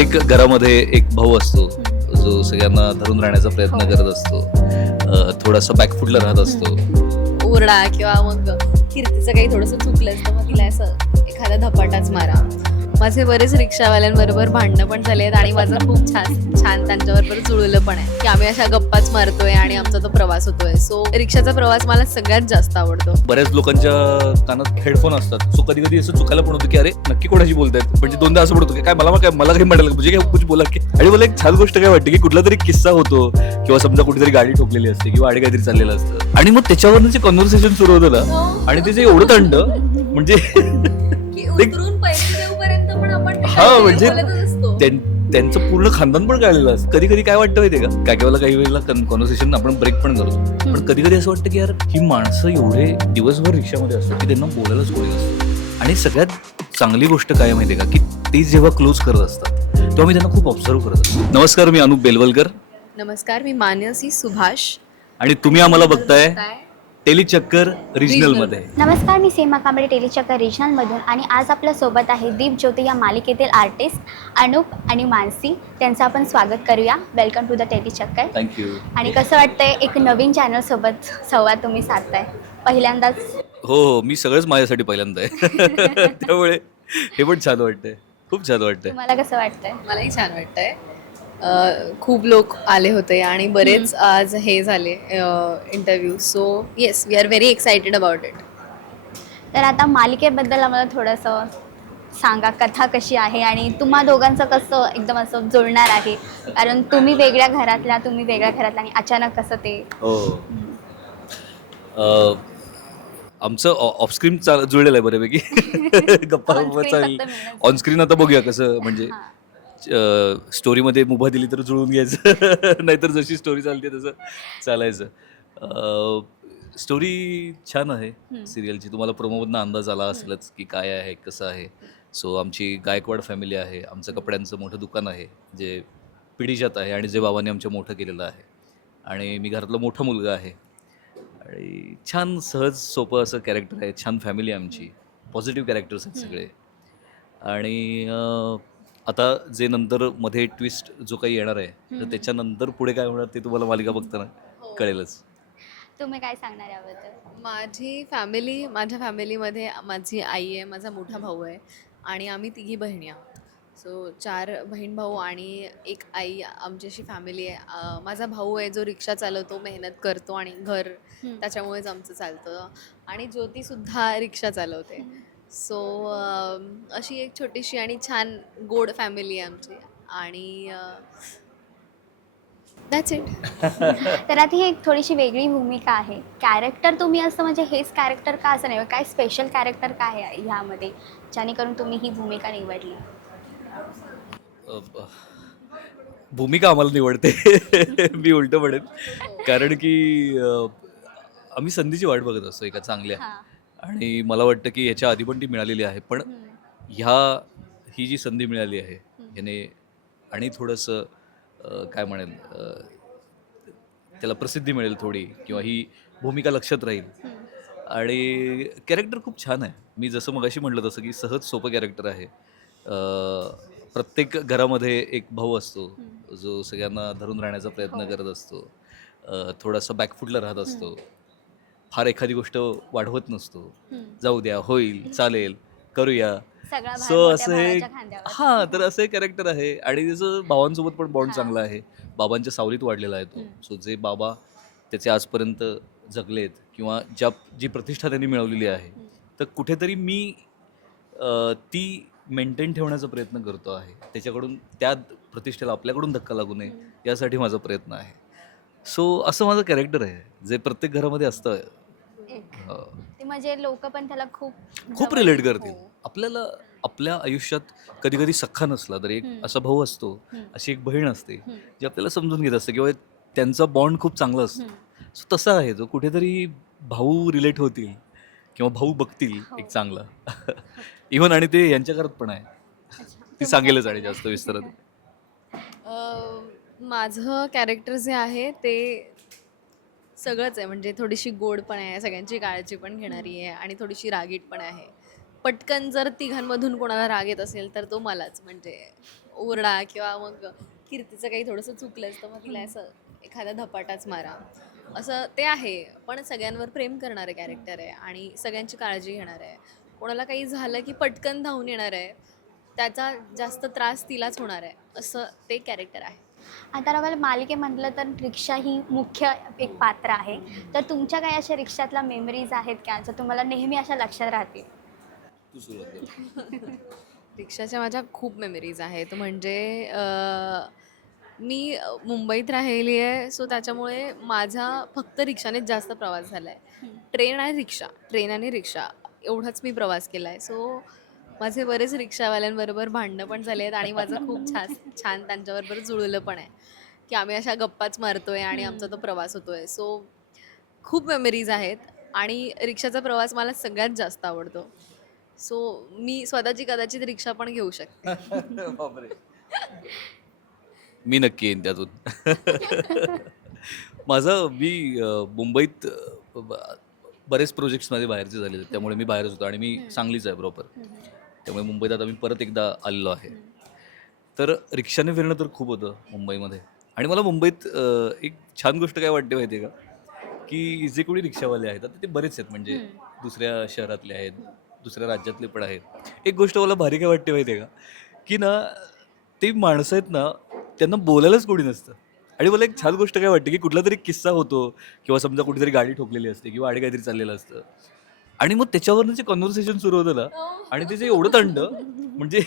प्रत्येक घरामध्ये एक भाऊ असतो जो सगळ्यांना धरून राहण्याचा प्रयत्न करत असतो, थोडासा बॅकफुटला राहत असतो. ओरडा किंवा मग कीर्तीचं काही थोडंसं चुकलं तर मग तिला असं एखादा धपाटाच मारा. माझे बरेच रिक्षावाल्यांबरोबर भांडणं पण झाले आहेत आणि माझं खूप छान छान त्यांच्याबरोबर जुळलं पण आहे की आम्ही अशा गप्पाच मारतोय आणि आमचा तो प्रवास होतोय. सो रिक्षाचा प्रवास मला सगळ्यात जास्त आवडतो. बऱ्याच लोकांच्या कानात हेडफोन असतात, सो कधी कधी असं चुकायला पण होतं की अरे नक्की कोणाशी बोलतायत. म्हणजे दोनदा असं पडतो की काय मला काही म्हणायला म्हणजे काय कुछ बोला की. आणि मला एक छान गोष्ट काय वाटते की कुठला तरी किस्सा होतो किंवा समजा कुठेतरी गाडी ठोकलेली असते किंवा आडे काहीतरी चाललेलं असतं आणि मग त्याच्यावरनं जे कॉन्व्हर्सेशन सुरू होतं ना आणि ते जे एवढं थंड म्हणजे की उतरून पैसे देऊपर्यंत पण आपण हा म्हणजे बोलतच असतो. त्यांचं पूर्ण खानदान पण काढलेलं असतं. कधी कधी काय वाटतं माहितीये का, काही वेळेला कॉन्व्हर्सेशन आपण ब्रेक पण करतो, पण कधी कधी असं वाटतं की यार ही माणसं एवढे दिवसभर रिक्षामध्ये असतात की त्यांना बोलायलाच कोणी नसतं. आणि सगळ्यात चांगली गोष्ट काय माहितीये का की ते जेव्हा क्लोज करत असतात तेव्हा मी त्यांना खूप ऑब्झर्व करत असतो. नमस्कार, मी अनुप बेलवलकर नमस्कार, मी मानसी सुभाष आणि तुम्ही आम्हाला बघताय टेलीचक्कर रिजनल मध्ये. नमस्कार, मी सीमा कांबळे टेलीचक्कर रिजनलमधून आणि आज आपल्या सोबत आहे दीप ज्योती या मालिकेतील आर्टिस्ट अनुप आणि मानसी. त्यांचं आपण स्वागत करूया. Welcome to the Telechakkar. Thank you. आणि कसं वाटतंय एक नवीन चॅनल सोबत संवाद तुम्ही साधताय पहिल्यांदाच? हो, मी सगळंच माझ्यासाठी पहिल्यांदा आहे त्यामुळे हे पण छान वाटतंय, खूप छान वाटतंय. तुम्हाला कसं वाटतंय? मलाही छान वाटतंय. खूप लोक आले होते आणि बरेच आज हे झाले interview. So yes, we are very excited about it. तर आता मालिकेबद्दल आम्हाला थोडंसं सांगा, कथा कशी आहे आणि तुम्हा दोघांचं कसं एकदम असं जुळणार आहे? कारण तुम्ही वेगळ्या घरातल्या आणि अचानक कसं ते. हो, आमचं ऑफस्क्रीन जुळलेलं आहे बऱ्यापैकी गप्पा चालेल. ऑनस्क्रीन आता बघूया कसं, म्हणजे स्टोरीमध्ये मुभा दिली तर जुळून घ्यायचं नाहीतर जशी स्टोरी चालते तसं चालायचं. स्टोरी छान आहे सिरियलची. तुम्हाला प्रोमोमधनं अंदाज आला असेलच की काय आहे कसं आहे. सो आमची गायकवाड फॅमिली आहे. आमचं कपड्यांचं मोठं दुकान आहे जे पिढीजात आहे आणि जे बाबांनी आमच्या मोठं केलेलं आहे. आणि मी घरातला मोठा मुलगा आहे आणि छान सहज सोपं असं कॅरेक्टर आहे. छान फॅमिली आहे आमची, पॉझिटिव्ह कॅरेक्टर्स आहेत सगळे. आणि आता जे नंतर मध्ये ट्विस्ट जो काही येणार आहे तर त्याच्यानंतर पुढे काय होणार ते तुम्हाला मालिका बघताना कळेलच. तुम्ही काय सांगणार याबद्दल? माझ्या फॅमिलीमध्ये माझी आई आहे, माझा मोठा भाऊ आहे आणि आम्ही तिघी बहिणी आहोत. सो 4 बहीण भाऊ आणि एक आई आमची अशी फॅमिली आहे. माझा भाऊ आहे जो रिक्षा चालवतो, मेहनत करतो आणि घर त्याच्यामुळेच आमचं चालतं. आणि ज्योतीसुद्धा रिक्षा चालवते. सो अशी एक छोटीशी आणि छान गोड फॅमिली आहे आमची. आणि दॅट्स इट. तर आता ही एक थोडीशी वेगळी भूमिका आहे. कॅरेक्टर तुम्ही असं म्हणजे हेच कॅरेक्टर का असं नाही, काय स्पेशल कॅरेक्टर काय आहे ह्यामध्ये जेणेकरून तुम्ही ही भूमिका निवडली? भूमिका आम्हाला निवडते मी उलटं म्हणेन, कारण की आम्ही संधीची वाट बघत असतो एका चांगल्या. आणि मला वाटतं की ह्याच्या आधी पण ती मिळालेली आहे, पण ही जी संधी मिळाली आहे ह्याने आणि थोडंसं काय म्हणेल, त्याला प्रसिद्धी मिळेल थोडी, किंवा ही भूमिका लक्षात राहील. आणि कॅरेक्टर खूप छान आहे. मी जसं मगाशी म्हटलं तसं की सहज सोपं कॅरेक्टर आहे. प्रत्येक घरामध्ये एक भाऊ असतो जो सगळ्यांना धरून राहण्याचा प्रयत्न करत असतो, थोडासा बॅकफुटला राहत असतो, फार एखादी गोष्ट वाढवत नसतो, जाऊ द्या, होईल, चालेल, करूया. सो असं हे तर असं एक कॅरेक्टर आहे. आणि त्याचं भावांसोबत पण बॉन्ड चांगला आहे. बाबांच्या सावलीत वाढलेला आहे तो. सो जे बाबा त्याचे आजपर्यंत जगलेत किंवा जी प्रतिष्ठा त्यांनी मिळवलेली आहे, तर कुठेतरी मी ती मेंटेन ठेवण्याचा प्रयत्न करतो आहे. त्याच्याकडून त्या प्रतिष्ठेला आपल्याकडून धक्का लागू नये यासाठी माझा प्रयत्न आहे. सो असं माझं कॅरेक्टर आहे जे प्रत्येक घरामध्ये असतं. ते म्हणजे लोक पण त्याला खूप रिलेट करतील. आपल्याला आपल्या आयुष्यात कधी कधी सख्खा नसला तरी एक असा भाऊ असतो, अशी एक बहीण असते जी आपल्याला समजून घेत असते किंवा त्यांचा बॉन्ड खूप चांगला असतो. सो तसा आहे जो कुठेतरी भाऊ रिलेट होतील किंवा भाऊ बघतील एक चांगला इव्हन. आणि ते यांच्या घरात पण आहे, ती सांगेलच आणि जास्त विस्तारात. माझं कॅरेक्टर जे आहे ते सगळंच आहे. म्हणजे थोडीशी गोड पण आहे, सगळ्यांची काळजी पण घेणारी आहे आणि थोडीशी रागीट पण आहे. पटकन जर तिघांमधून कोणाला राग येत असेल तर तो मलाच. म्हणजे ओरडा किंवा मग कीर्तीचं काही थोडंसं चुकलंच तर मग तिला असं एखादा धपाटाच मारा, असं ते आहे. पण सगळ्यांवर प्रेम करणारं कॅरेक्टर आहे आणि सगळ्यांची काळजी घेणार आहे. कोणाला काही झालं की पटकन धावून येणार आहे, त्याचा जास्त त्रास तिलाच होणार आहे, असं ते कॅरेक्टर आहे. आता रवल मालिकेमधलं तर रिक्षा ही मुख्य एक पात्र आहे. तर तुमच्या काही अशा रिक्षातल्या मेमरीज आहेत का ज्या तुम्हाला नेहमी अशा लक्षात राहतील? तू सुरुवात कर. रिक्षाच्या माझ्या खूप मेमरीज आहेत. म्हणजे मी मुंबईत राहिली आहे, सो त्याच्यामुळे माझा फक्त रिक्षानेच जास्त प्रवास झाला आहे. ट्रेन आणि रिक्षा, ट्रेन आणि रिक्षा एवढाच मी प्रवास केला आहे. सो माझे बरेच रिक्षावाल्यांबरोबर भांडणं पण झाले आहेत आणि माझं खूप छान छान त्यांच्याबरोबर जुळलं पण आहे, की आम्ही अशा गप्पाच मारतोय आणि आमचा तो प्रवास होतोय. सो खूप मेमरीज आहेत आणि रिक्षाचा प्रवास मला सगळ्यात जास्त आवडतो. सो मी स्वतःची कदाचित रिक्षा पण घेऊ शकते. बापरे. मी नक्की येईन त्यातून. मी मुंबईत बरेच प्रोजेक्ट्स माझे बाहेरचे झालेले आहेत, त्यामुळे मी बाहेरच होतो आणि मी सांगलीच आहे प्रॉपर. त्यामुळे मुंबईत आता मी परत एकदा आलेलो आहे. तर रिक्षाने फिरणं तर खूप होतं मुंबईमध्ये. आणि मला मुंबईत एक छान गोष्ट काय वाटते माहिती आहे का, की जे कोणी रिक्षावाले आहेत आता ते बरेच आहेत, म्हणजे दुसऱ्या शहरातले आहेत, दुसऱ्या राज्यातले पण आहेत. एक गोष्ट मला भारी काय वाटते माहिती आहे का, की ना ते माणसं आहेत ना, त्यांना बोलायलाच कोणी नसतं. आणि मला एक छान गोष्ट काय वाटते, की कुठला तरी किस्सा होतो किंवा समजा कुठेतरी गाडी ठोकलेली असते किंवा आणि काहीतरी चाललेलं असतं आणि मग त्याच्यावरनं जे कॉन्व्हर्सेशन सुरू होतं ना, आणि ते जे एवढं थंड म्हणजे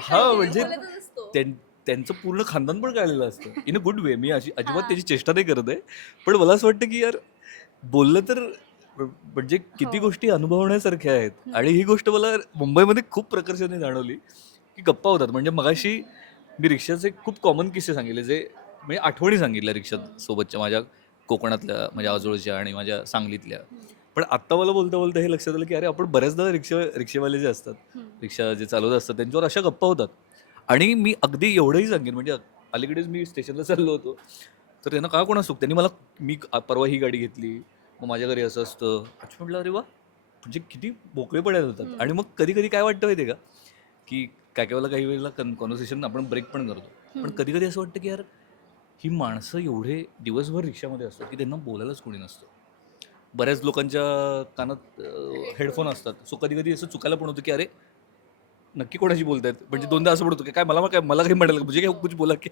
हा म्हणजे त्यांचं पूर्ण खानदान पण काढलेलं असतं इन अ गुड वे. मी अशी अजिबात त्याची चेष्टा नाही करत आहे, पण मला असं वाटतं की यार बोललं तर म्हणजे किती गोष्टी अनुभवण्यासारख्या आहेत. आणि ही गोष्ट मला मुंबईमध्ये खूप प्रकर्षाने जाणवली की गप्पा होतात. म्हणजे मगाशी मी रिक्षाचे खूप कॉमन किस्से सांगितले, जे म्हणजे आठवणी सांगितल्या रिक्षात सोबतच्या माझ्या, कोकणातल्या माझ्या आजोळच्या आणि माझ्या सांगलीतल्या. पण आत्ता मला बोलता बोलता हे लक्षात आलं की अरे आपण बऱ्याचदा रिक्षेवाले जे असतात, रिक्षा जे चालवत असतात, त्यांच्यावर अशा गप्पा होतात. आणि मी अगदी एवढंही सांगेन, म्हणजे अलीकडेच मी स्टेशनला चाललो होतो, तर त्यांना का कोणा सुख त्यांनी मला, मी परवा ही गाडी घेतली, मग माझ्या घरी असं असतं. अच्छा म्हटलं अरे वा, म्हणजे किती मोकळेपणात होतात. आणि मग कधी कधी काय वाटतं माहिती आहे का, की काय वेळेला काही वेळेला कॉन्व्हर्सेशन आपण ब्रेक पण करतो, पण कधी कधी असं वाटतं की यार ही माणसं एवढे दिवसभर रिक्षामध्ये असतात की त्यांना बोलायलाच कोणी नसतं. बऱ्याच लोकांच्या कानात हेडफोन असतात, सो कधी कधी असं चुकायला पण होतं की अरे नक्की कोणाशी बोलतायत. म्हणजे दोनदा असं म्हणतो की काय मला काही म्हणाल म्हणजे काय कुछ बोला की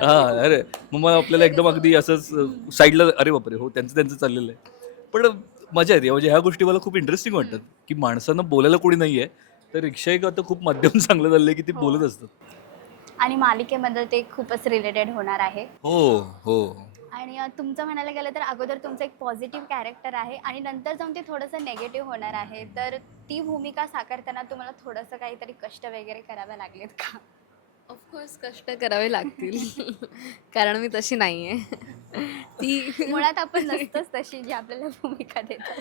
हा अरे मग मला आपल्याला एकदम अगदी असंच साईडला अरे बापरे हो त्यांचं त्यांचं चाललेलं आहे. पण मजा येते. म्हणजे ह्या गोष्टी मला खूप इंटरेस्टिंग वाटतात की माणसांना बोलायला कोणी नाही आहे, तर रिक्षा एक आता खूप माध्यम चांगलं झालं आहे की ते बोलत असतात. आणि मालिकेमध्ये ते खूपच रिलेटेड होणार आहे. हो हो. आणि तुमचं म्हणायला गेलं तर अगोदर तुमचं एक पॉझिटिव्ह कॅरेक्टर आहे आणि नंतर जाऊन ते थोडंसं नेगेटिव्ह होणार आहे. तर ती भूमिका साकारताना तुम्हाला थोडंसं काहीतरी कष्ट वगैरे करावे लागलेत का? ऑफकोर्स कष्ट करावे लागतील. कारण मी तशी नाही आहे. ती मुळात आपण नसतोच तशी जी आपल्याला भूमिका देतात.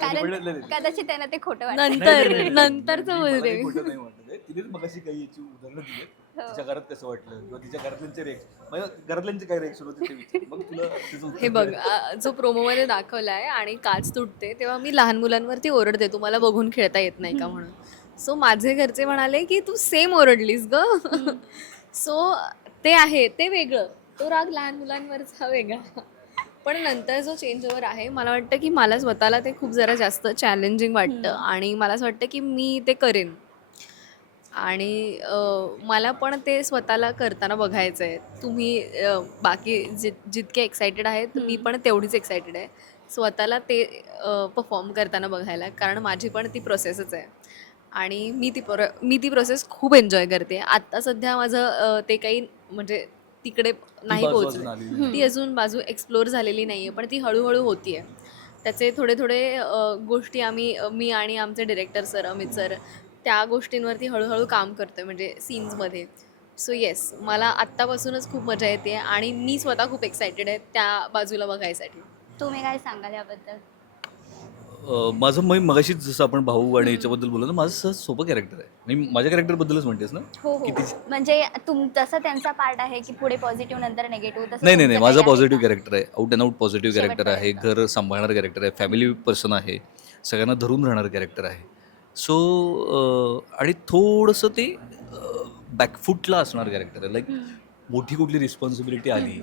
कारण कदाचित त्यांना ते खोटं वाटतं. नंतरचं बोलते मी. खोटं नाही वाटत आहे. तिनेच मगाशी काही याची उदाहरणं दिली. तिच्या घरात कसं वाटलं किंवा तिच्या घरातल्यांचे घरातल्यांचे काय रिएक्शन होते ते विचार. मग तुला त्याचं उत्तर हे बघ, मिळेल. जो प्रोमोमध्ये दाखवला आहे आणि काच तुटते तेव्हा मी लहान मुलांवरती ओरडते, तुम्हाला बघून खेळता येत नाही का म्हणून. सो माझे घरचे म्हणाले की तू सेम ओरडलीस ग. सो ते आहे ते वेगळं, तो राग लहान मुलांवरचा वेगळा. पण नंतर जो चेंज ओव्हर आहे, मला वाटतं की मला स्वतःला ते खूप जरा जास्त चॅलेंजिंग वाटतं आणि मला असं वाटतं की मी ते करेन. आणि मला पण ते स्वतःला करताना बघायचं आहे. तुम्ही बाकी जितके एक्सायटेड आहेत, मी पण तेवढीच एक्सायटेड आहे स्वतःला ते परफॉर्म करताना बघायला. कारण माझी पण ती प्रोसेसच आहे आणि मी ती प्रोसेस खूप एन्जॉय करते. आत्ता सध्या माझं ते काही म्हणजे तिकडे नाही बाजू अजून पोहोचलं, आली नाही. ती अजून बाजू एक्सप्लोअर झालेली नाही आहे, पण ती हळूहळू होती आहे. त्याचे थोडे थोडे गोष्टी मी आणि आमचे डिरेक्टर सर अमित सर त्या गोष्टींवरती हळूहळू काम करतोय, म्हणजे सीन्समध्ये. सो येस, मला आत्तापासूनच खूप मजा येते आणि मी स्वतः खूप एक्सायटेड आहे त्या बाजूला बघायसाठी. तुम्ही काय सांगाल याबद्दल? माझं मगाशीच जसं आपण भाऊ आणि याच्याबद्दल बोललो ना, माझं सहज सोपं कॅरेक्टर आहे. मी माझ्या कॅरेक्टरबद्दलच म्हणतेस ना? हो हो. किती म्हणजे जसं त्यांचा पार्ट आहे की पुढे पॉझिटिव्ह नंतर नेगेटिव्ह, तसं नाही नाही तुमचं नाही, काही माझं आहे पॉझिटिव्ह का? कॅरेक्टर आहे. Out and out positive character आहे. शेवटपर्यंत. घर सांभाळणारं कॅरेक्टर आहे. फॅमिली पर्सन आहे. सगळ्यांना धरून राहणारं कॅरेक्टर आहे. सो आणि थोडंसं ते बॅकफूटला असणार कॅरेक्टर आहे. लाईक मोठी कुठली रिस्पॉन्सिबिलिटी आली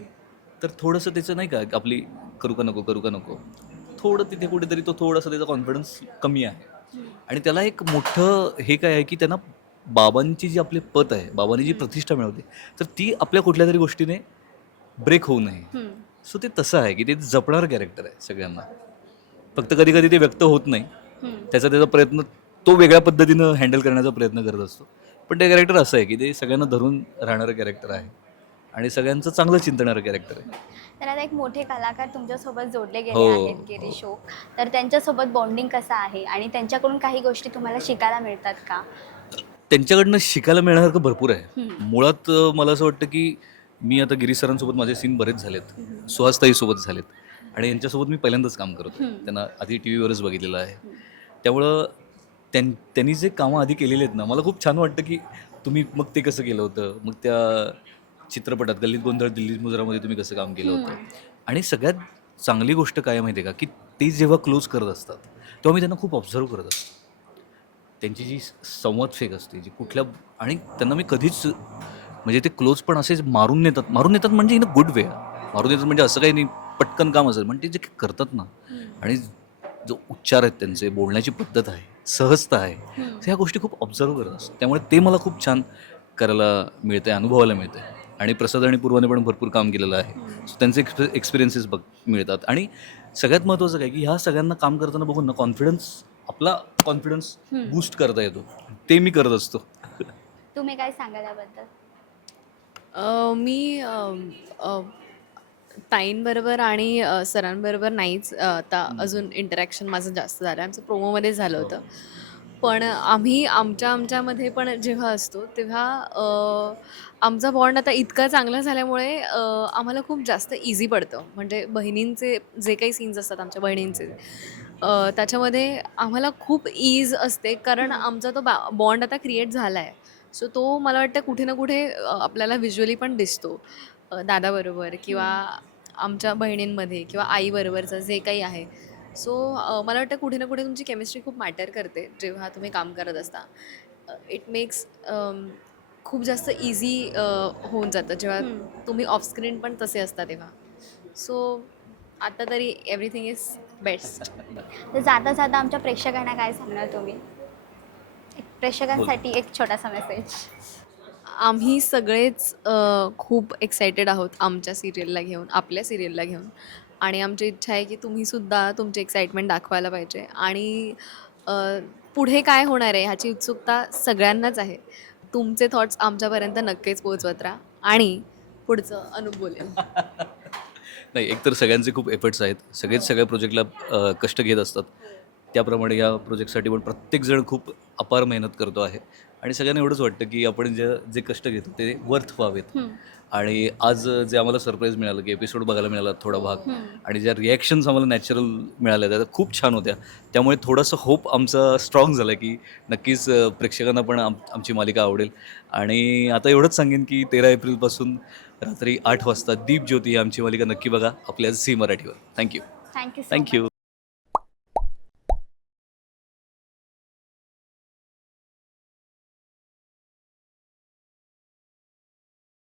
तर थोडंसं त्याचं नाही का आपली करू का नको करू का नको, थोडं तिथे कुठेतरी तो थोडासा त्याचा कॉन्फिडन्स कमी आहे. आणि त्याला एक मोठं हे काय आहे की त्यांना बाबांची जी आपली पत आहे, बाबांनी जी प्रतिष्ठा मिळवली, तर ती आपल्या कुठल्या तरी गोष्टीने ब्रेक होऊ नये. सो ते तसं आहे की ते जपणार कॅरेक्टर आहे सगळ्यांना. फक्त कधी कधी ते व्यक्त होत नाही, त्याचा प्रयत्न तो वेगळ्या पद्धतीनं हँडल करण्याचा प्रयत्न करत असतो. पण ते कॅरेक्टर असं आहे की ते सगळ्यांना धरून राहणारं कॅरेक्टर आहे आणि सगळ्यांचं चांगलं चिंतणारं कॅरेक्टर आहे. तर आता एक मोठे कलाकार तुमच्यासोबत जोडले गेले हो. आहेत गिरीश शो, तर त्यांच्यासोबत बॉन्डिंग कसं आहे आणि त्यांच्याकडून काही गोष्टी तुम्हाला शिकायला मिळतात का? त्यांच्याकडनं शिकायला मिळण्यासारखं भरपूर आहे. मुळात मला असं वाटतं की मी आता गिरीश सरांसोबत माझे सीन बरेच झालेत, सुहासताईसोबत झालेत आणि यांच्यासोबत मी पहिल्यांदाच काम करतो. त्यांना आधी टी व्हीवरच बघितलेलं आहे. त्यामुळं त्यांनी जे कामं आधी केलेली आहेत ना, मला खूप छान वाटतं की तुम्ही मग ते कसं केलं होतं, मग त्या चित्रपटात गल्लीत गोंधळ दिल्लीत मुजरामध्ये तुम्ही कसं काम केलं होतं. आणि सगळ्यात चांगली गोष्ट काय माहिती आहे का, की ते जेव्हा क्लोज करत असतात तेव्हा मी त्यांना खूप ऑब्झर्व करत असतो. त्यांची जी संवाद फेक असते जी कुठल्या, आणि त्यांना मी कधीच म्हणजे ते क्लोज पण असेच मारून नेतात म्हणजे इन अ गुड वे. मारून नेतात म्हणजे असं काही नाही पटकन काम असेल, पण ते जे करतात ना, आणि जो उच्चार आहेत त्यांचे, बोलण्याची पद्धत आहे, सहजता आहे, ह्या गोष्टी खूप ऑब्झर्व करत असतात. त्यामुळे ते मला खूप छान करायला मिळते, अनुभवायला मिळते. आणि प्रसाद आणि पूर्वाने पण भरपूर काम केलेलं आहे. सो त्यांचे एक्सपिरियन्सेस मिळतात. आणि सगळ्यात महत्त्वाचं काय की ह्या सगळ्यांना काम करताना बघून ना आपला कॉन्फिडन्स बूस्ट करता येतो. ते मी करत असतो. तुम्ही काय सांगाल याबद्दल? मी ताईंबरोबर आणि सरांबरोबर नाहीच आता अजून इंटरॅक्शन माझं जास्त झालं. आमचं प्रोमोमध्ये झालं होतं. पण आम्ही आमच्यामध्ये पण जेव्हा असतो तेव्हा आमचा बॉन्ड आता इतका चांगला झाल्यामुळे आम्हाला खूप जास्त इझी पडतं. म्हणजे बहिणींचे जे काही सीन्स असतात आमच्या बहिणींचे, त्याच्यामध्ये आम्हाला खूप ईज असते कारण आमचा तो बॉन्ड आता क्रिएट झाला आहे. सो तो मला वाटतं कुठे ना कुठे आपल्याला व्हिज्युअली पण दिसतो. दादाबरोबर किंवा आमच्या बहिणींमध्ये किंवा आईबरोबरचं जे काही आहे. सो मला वाटतं कुठे ना कुठे तुमची केमिस्ट्री खूप मॅटर करते जेव्हा तुम्ही काम करत असता. इट मेक्स खूप जास्त इझी होऊन जातं जेव्हा तुम्ही ऑफस्क्रीन पण तसे असता तेव्हा. सो आता तरी एव्हरीथिंग इज बेस्ट. तर जाता जाता आमच्या प्रेक्षकांना काय सांगणार तुम्ही? प्रेक्षकांसाठी एक छोटासा मेसेज. आम्ही सगळेच खूप एक्सायटेड आहोत आमच्या सिरियलला घेऊन, आपल्या सिरियलला घेऊन. आणि आमची इच्छा आहे की तुम्हीसुद्धा तुमची एक्साइटमेंट दाखवायला पाहिजे. आणि अ, पुढे काय होणार आहे ह्याची उत्सुकता सगळ्यांनाच आहे. तुमचे थॉट्स आमच्यापर्यंत नक्कीच पोहोचवत राहा आणि पुढचं अनूप बोलेल. नाही, एकतर सगळ्यांचे खूप एफर्ट्स आहेत. सगळेच सगळ्या प्रोजेक्टला कष्ट घेत असतात. त्याप्रमाणे या प्रोजेक्टसाठी पण प्रत्येकजण खूप अपार मेहनत करतो आहे. आणि सगळ्यांना एवढंच वाटतं की आपण जे कष्ट घेतो ते वर्थ व्हावेत. आणि आज जे आम्हाला सरप्राईज मिळालं की एपिसोड बघायला मिळाला थोडा भाग, आणि ज्या रिॲक्शन्स आम्हाला नॅचरल मिळाल्या त्या खूप छान होत्या. त्यामुळे थोडंसं होप आमचा स्ट्रॉंग झाला की नक्कीच प्रेक्षकांना पण आमची मालिका आवडेल. आणि आता एवढंच सांगेन की 13 एप्रिलपासून रात्री 8 वाजता दीप ज्योती ही आमची मालिका नक्की बघा आपल्या झी मराठीवर. Thank you. Thank you so much. Thank you.